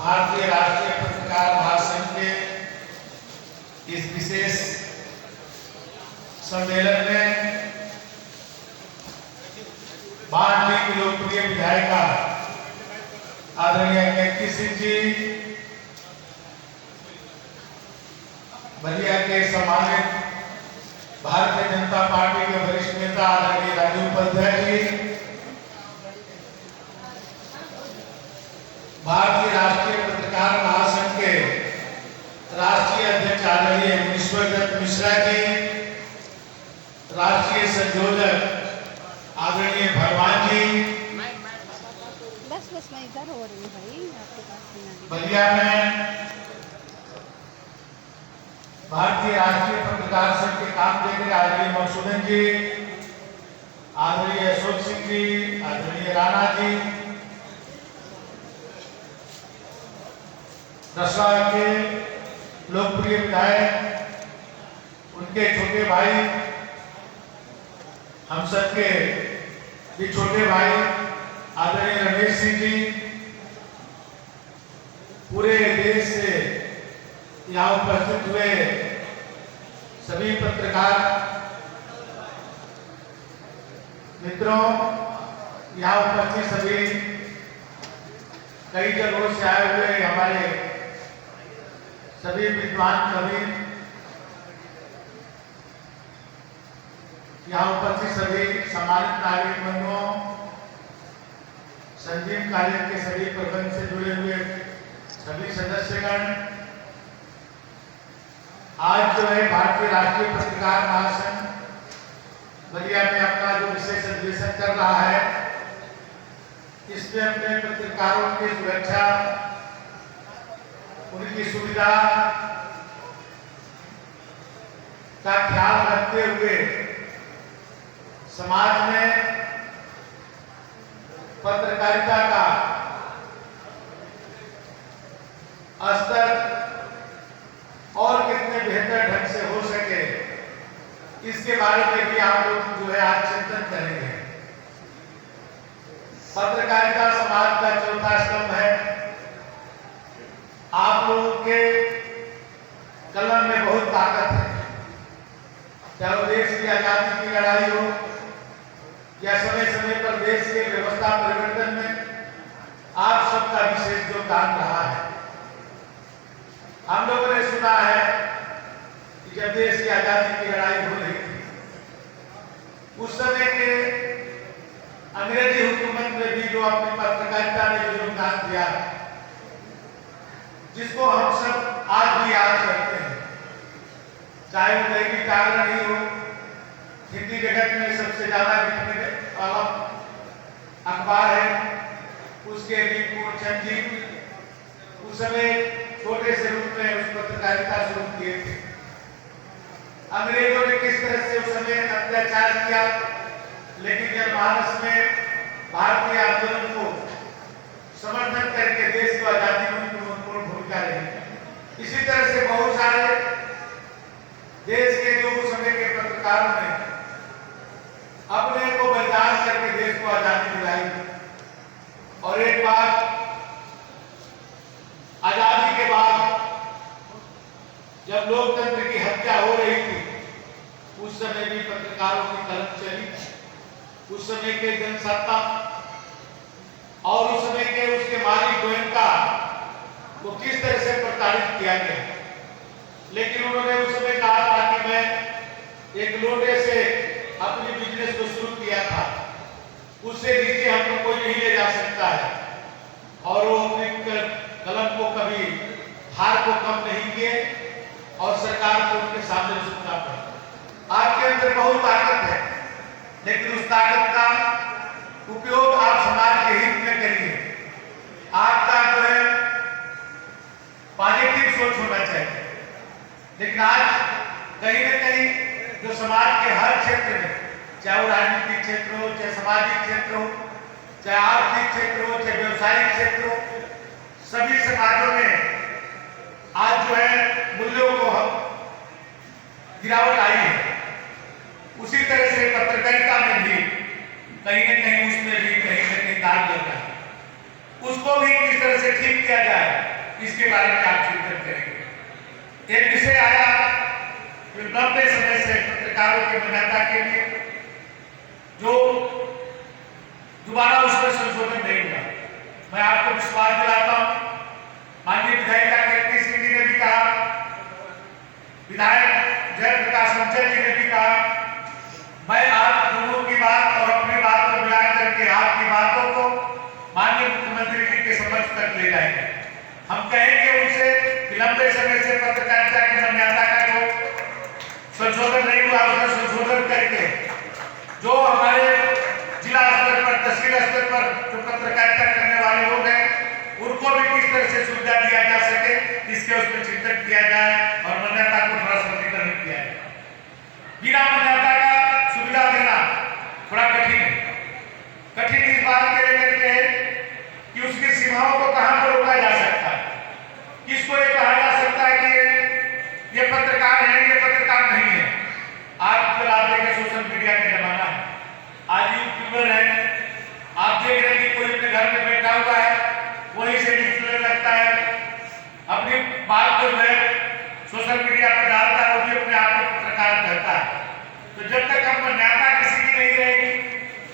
भारतीय राष्ट्रीय पत्रकार महासंघ के इस विशेष सम्मेलन में बांटी की लोकप्रिय विधायिका आदरणीय कीर्ति सिंह जी, बलिया के सम्मानित भारतीय जनता पार्टी के वरिष्ठ नेता आदरणीय राजू उपाध्याय जी, भारतीय राष्ट्रीय पत्रकार महासंघ के राष्ट्रीय अध्यक्ष आदरणीय मुनीश्वर मिश्रा जी, राष्ट्रीय संयोजक आदरणीय भगवान जी, बस मैं इधर हो रही हूँ भाई, आपके पास बलिया में भारतीय राष्ट्रीय पत्रकार संघ के काम देख रहे आदरणीय मकसूदन जी, आदरणीय अशोक सिंह जी, आदरणीय राणा जी, रसवा के लोकप्रिय विधायक, उनके छोटे भाई, हम सबके भी छोटे भाई आदरणीय रमेश सिंह जी, पूरे देश से यहाँ उपस्थित हुए सभी पत्रकार मित्रों, यहाँ उपस्थित सभी कई जगहों से आए हुए हमारे सभी विद्वान कवि, यहाँ उपस्थित सभी सम्मानित नागरिक बंधुओं, संजीव कॉलेज के सभी प्रबंध से जुड़े हुए सभी सदस्यगण, आज जो है भारतीय राष्ट्रीय पत्रकार महासंघ बलिया में अपना जो विशेष अधिवेशन कर रहा है, इसमें अपने पत्रकारों की सुरक्षा, उनकी सुविधा का ख्याल रखते हुए समाज में पत्रकारिता का स्तर और कितने बेहतर ढंग से हो सके, इसके बारे में भी आप लोग जो है आज चिंतन करेंगे। पत्रकारिता समाज का चौथा स्तंभ है। आप लोगों के कलम में बहुत ताकत है, चाहे वो देश की आजादी की लड़ाई हो या समय समय पर देश के व्यवस्था परिवर्तन में आप सबका विशेष योगदान रहा है। हम लोगों ने सुना है कि जब देश की आजादी की लड़ाई हो रही थी, उस समय के अंग्रेजी हुकूमत में भी जो अपनी पत्रकारिता ने जो योगदान दिया, जिसको हम सब आज भी याद करते हैं, चाहे वो दैनिक जागरण ही हो, हिंदी जगत में सबसे ज्यादा बिकने वाला अखबार है, उसके रिपोर्ट संजीव उस समय छोटे से रूप में उस पत्रकारिता शुरू किए थे। अंग्रेजों ने किस तरह से उस समय अत्याचार किया, लेकिन जनमानस में भारतीय आंदोलन को समर्थन करके देश को आजादी में उनकी महत्वपूर्ण भूमिका रही। इसी तरह से बहुत सारे देश के जो उस समय के पत्रकारों ने अपने को बलिदान करके देश को आजादी दिलाई। और एक बार आजादी के बाद जब लोकतंत्र की हत्या हो रही थी, उस समय भी पत्रकारों की कलम चली। उस समय के जनसत्ता और उस समय के उसके मालिक गोयनका को किस तरह से प्रताड़ित किया गया, लेकिन उन्होंने उस समय कहा था कि मैं एक लोटे से अपनी बिजनेस को शुरू किया था, उससे नीचे हमको कोई नहीं ले जा सकता है। और वो अपनी कलम को कभी हार को कम नहीं किए और सरकार को उनके सामने झुकना पड़ा। आपके अंदर बहुत ताकत है, लेकिन उस ताकत का उपयोग आप समाज के हित में करिए। आपका जो है पॉजिटिव सोच होना चाहिए, लेकिन आज कहीं ना कहीं जो समाज के हर क्षेत्र में, चाहे वो राजनीतिक क्षेत्र हो, चाहे सामाजिक क्षेत्र हो, चाहे आर्थिक क्षेत्र हो, चाहे व्यवसायिक क्षेत्र हो, सभी समाजों में आज जो है मूल्यों को गिरावट आई है। उसी तरह से पत्रकारिता में भी कहीं न कहीं उसमें भी कहीं न कहीं दाग लग रहा है। उसको भी किस तरह से ठीक किया जाए, इसके बारे में आप चिंतन करेंगे। एक विषय आया कि लंबे समय से पत्रकारों की मान्यता के लिए जो दोबारा उसमें संशोधन नहीं हुआ। मैं आपको विश्वास दिलाता हूं, माननीय विधायिका कीर्ति सिंह जी ने भी कहा, विधायक जयप्रकाश संचय जी ने भी कहा, मैं आप दोनों की बात और अपनी बात को मिला करके आपकी बातों को माननीय मुख्यमंत्री जी के समक्ष तक ले जाएंगे। हम कहेंगे उनसे कि लंबे समय से पत्रकारिता की मान्यता का जो संशोधन नहीं हुआ उसमें संशोधन करके जो हमारे जिला स्तर पर, तहसील स्तर पर जो पत्रकारिता करने वाले लोग हैं उनको भी किस तरह से सुविधा दिया जा सके, इसके उसमें चिंतन किया जाए और मान्यता को थोड़ा सरलीकरण किया जाए। बिना मान्यता का सुविधा देना थोड़ा कठिन है। कठिन इस बात के लेकर के कि उसकी सीमाओं को कहां पर रोका जा सकता है, किसको ये कहा जा सकता है कि ये पत्रकार है, ये पत्रकार नहीं है। आजकल आप देखें सोशल मीडिया का जमाना है, आज यूट्यूबर है, आप देख रहे हैं कि कोई अपने घर में बैठा हुआ है वहीं से निकलने लगता है, अपनी बात को जो है सोशल मीडिया पर डालता है, वो भी अपने आप को पत्रकार कहता है। तो जब तक हम मान्यता किसी की नहीं रहेगी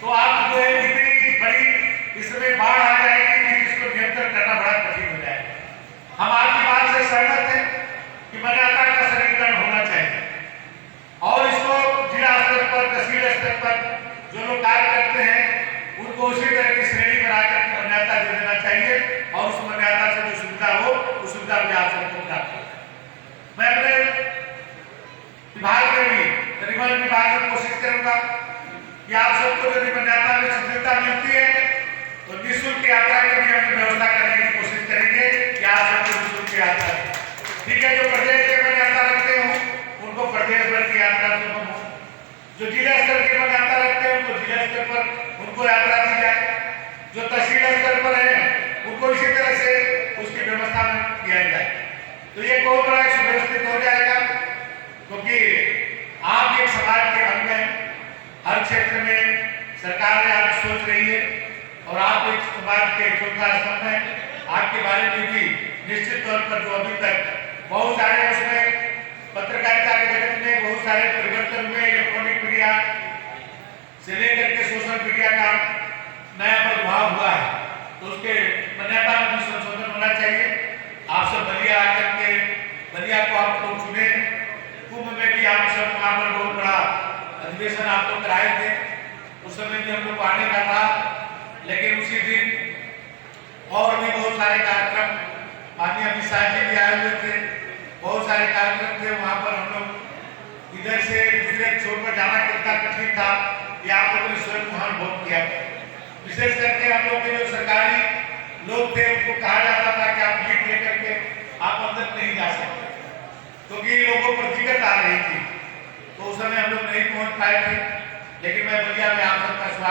तो आप जो है इतनी बड़ी इसमें बाढ़ आ जाएगी कि इसको नियंत्रण करना बड़ा कठिन हो जाएगा। हम आपकी बात से सहमत हैं कि मान्यता का सरलीकरण होना चाहिए और इसको जिला स्तर पर, तहसील स्तर पर जो लोग कार्य करते हैं उनको उसी तरह की श्रेणी बनाकर मान्यता दे देना चाहिए और उस मान्यता से जो सुविधा हो उस सुविधा भी आप सबको प्राप्त हो। मैं अपने विभाग में भी, परिवहन विभाग में कोशिश करूंगा कि आप सबको यदि मान्यता में सुविधा मिलती है तो निःशुल्क यात्रा की भी हम व्यवस्था करने की कोशिश करेंगे कि आप सबको निःशुल्क यात्रा दें। ठीक है, जो प्रदेश के मान्यता रखते हो उनको प्रदेश भर की यात्रा सुगम हो, जो जिला स्तर की मान्यता रखते हैं उनको जिला स्तर पर उनको यात्रा दी जाए, जो तहसील स्तर पर है उनको इसी तरह से उसकी व्यवस्था में किया जाए। तो ये बहुत बड़ा सुव्यवस्थित हो जाएगा, क्योंकि आप एक समाज के अंग हैं। हर क्षेत्र में सरकार आज सोच रही है और आप एक समाज के चौथा स्तंभ हैं। आपके बारे में भी निश्चित तौर पर जो अभी तक बहुत सारे उसमें पत्रकारिता के जगत में बहुत सारे परिवर्तन हुए, इलेक्ट्रॉनिक मीडिया से लेकर के सोशल मीडिया का नया प्रभाव हुआ है, तो उसके मान्यता में भी संशोधन होना चाहिए। आप सब बलिया आकर के बलिया को आप लोग चुने, कुंभ में भी आप सब वहां पर बहुत बड़ा अधिवेशन आप लोग कराए थे, उस समय भी हम लोग आने का था, लेकिन उसी दिन और भी बहुत सारे कार्यक्रम, माननीय अमित शाह जी भी आए हुए थे, बहुत सारे कार्यक्रम थे वहां पर। हम लोग इधर से दूसरे छोर पर जाना कितना कठिन था ये आप लोगों ने स्वयं वहां अनुभव किया। विशेष करके हम लोग के जो सरकारी लोग थे उनको कहा जाता था कि आप लीड लेकर के आप अंदर नहीं जा सकते, क्योंकि लोगों पर दिक्कत आ रही थी, तो उस समय हम लोग नहीं पहुंच पाए थे। लेकिन मैं बलिया में आप सबका स्वागत